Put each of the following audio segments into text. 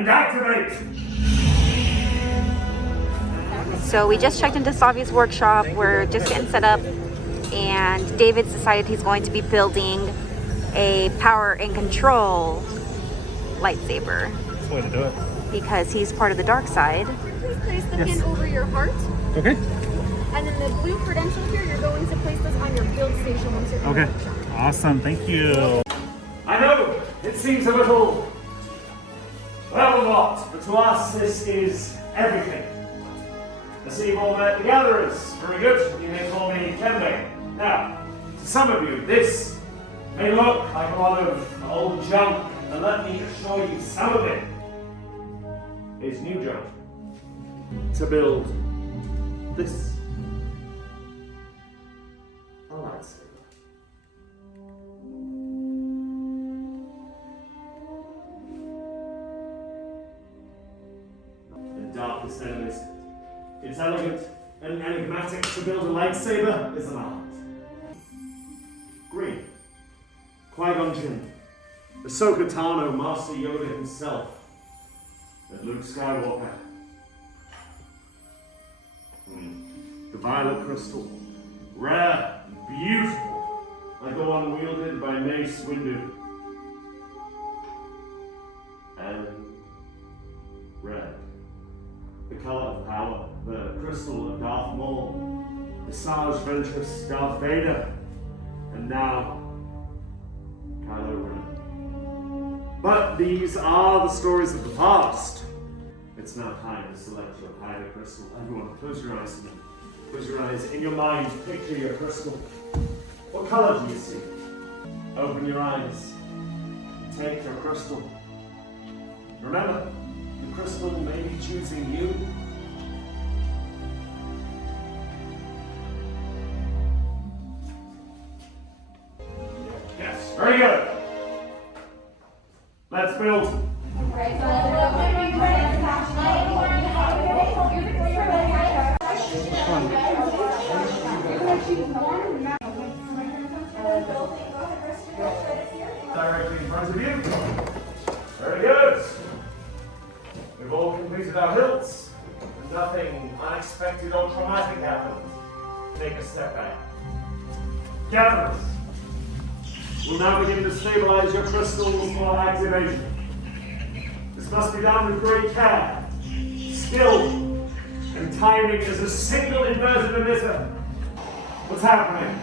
And activate! So we just checked into Savi's workshop. We're just getting set up, and David's decided he's going to be building a power and control lightsaber. That's the way to do it. Because he's part of the dark side. Please place the pin over your heart. Okay. And then the blue credential here, you're going to place this on your build station once you're Okay. Awesome. Thank you. I know, it seems a little, well, a lot, but to us this is everything. I see you've all met the gatherers. Very good. You may call me Kembe. Now, to some of you, this may look like a lot of old junk, and let me assure you some of it is new junk. To build this. A lightsaber. The darkest enemies. It's elegant and enigmatic. To build a lightsaber is an art. Green. Qui-Gon Jinn. Ahsoka Tano, Master Yoda himself. And Luke Skywalker. The violet crystal. Rare and beautiful. Like the one wielded by Mace Windu. And red. The color of power, the crystal of Darth Maul, the Sarge Ventress, Darth Vader, and now Kylo Ren. But these are the stories of the past. It's now time to select your pilot crystal. Everyone, close your eyes to me. Close your eyes. In your mind, picture your crystal. What color do you see? Open your eyes. Take your crystal. Remember, the crystal may be choosing you. Yes, very good. Let's build. Directly in front of you. Very good. We've all completed our hilts, and nothing unexpected or traumatic happened. Take a step back. Gatherers, we'll now begin to stabilize your crystals for activation. This must be done with great care, skill, and timing as a single inverted emitter. What's happening?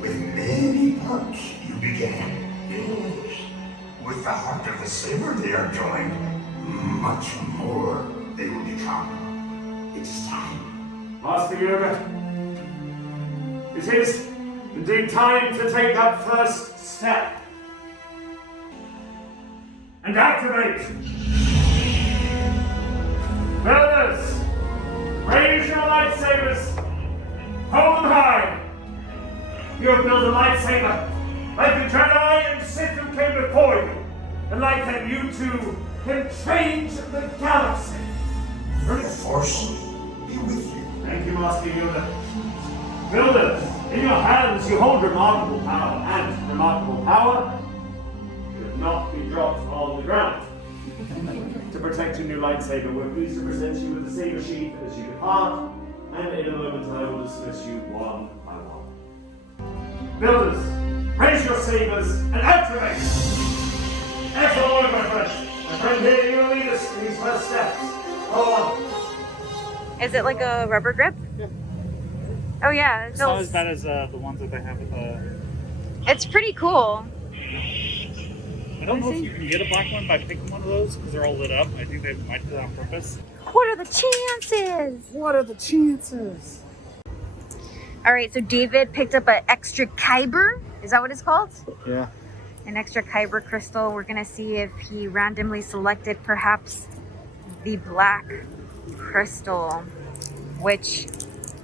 With many parts you began. Yes. With the heart of the saber they are joined. Much more they will become. It's time. Master Yoda, it is indeed time to take that first step. And activate. Builders, raise your lightsabers. Hold them high. You have built a lightsaber like the Jedi and Sith who came before you. And like them, you too can change the galaxy. The Force be with you. Thank you, Master Yoda. Builders, in your hands you hold remarkable power, and remarkable power should not be dropped on the ground. To protect your new lightsaber, we're pleased to present you with the saber sheath as you depart, and in a moment I will dismiss you one by one. Builders, raise your sabers and activate! Excellent work, my friend. My friend here, you will lead us in these first steps. Go on. Is it like a rubber grip? Yeah. Oh yeah. It's not as bad as the ones that they have with the... It's pretty cool. I don't know if you can get a black one by picking one of those because they're all lit up. I think they might do that on purpose. What are the chances? What are the chances? All right, so David picked up an extra kyber. Is that what it's called? Yeah. An extra kyber crystal. We're gonna see if he randomly selected perhaps the black crystal, which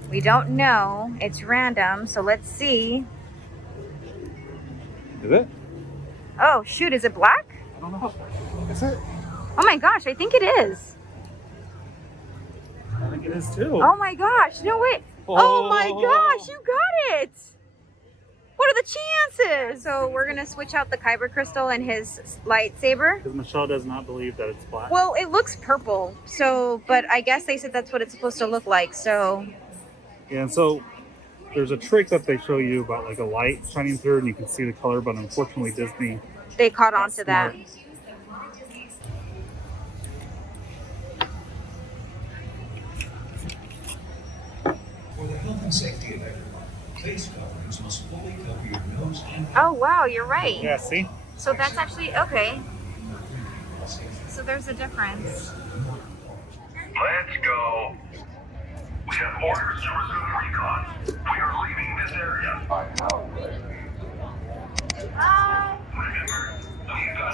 we don't know. It's random, so let's see. Is it? Oh shoot, is it black? I don't know. Is it? Oh my gosh, I think it is. I think it is too. Oh my gosh, no wait. Oh my gosh, you got it. What are the chances? So we're gonna switch out the kyber crystal and his lightsaber. Because Michelle does not believe that it's black. Well, it looks purple, so, but I guess they said that's what it's supposed to look like, so. Yeah, and so there's a trick that they show you about like a light shining through and you can see the color, but unfortunately Disney... They caught on to that. For the health and safety of everyone, face coverings must fully cover your nose and Oh, wow, you're right. Yeah, see? So that's actually, okay. So there's a difference. Let's go. We have orders to resume recon. We are leaving this area. Remember, we've got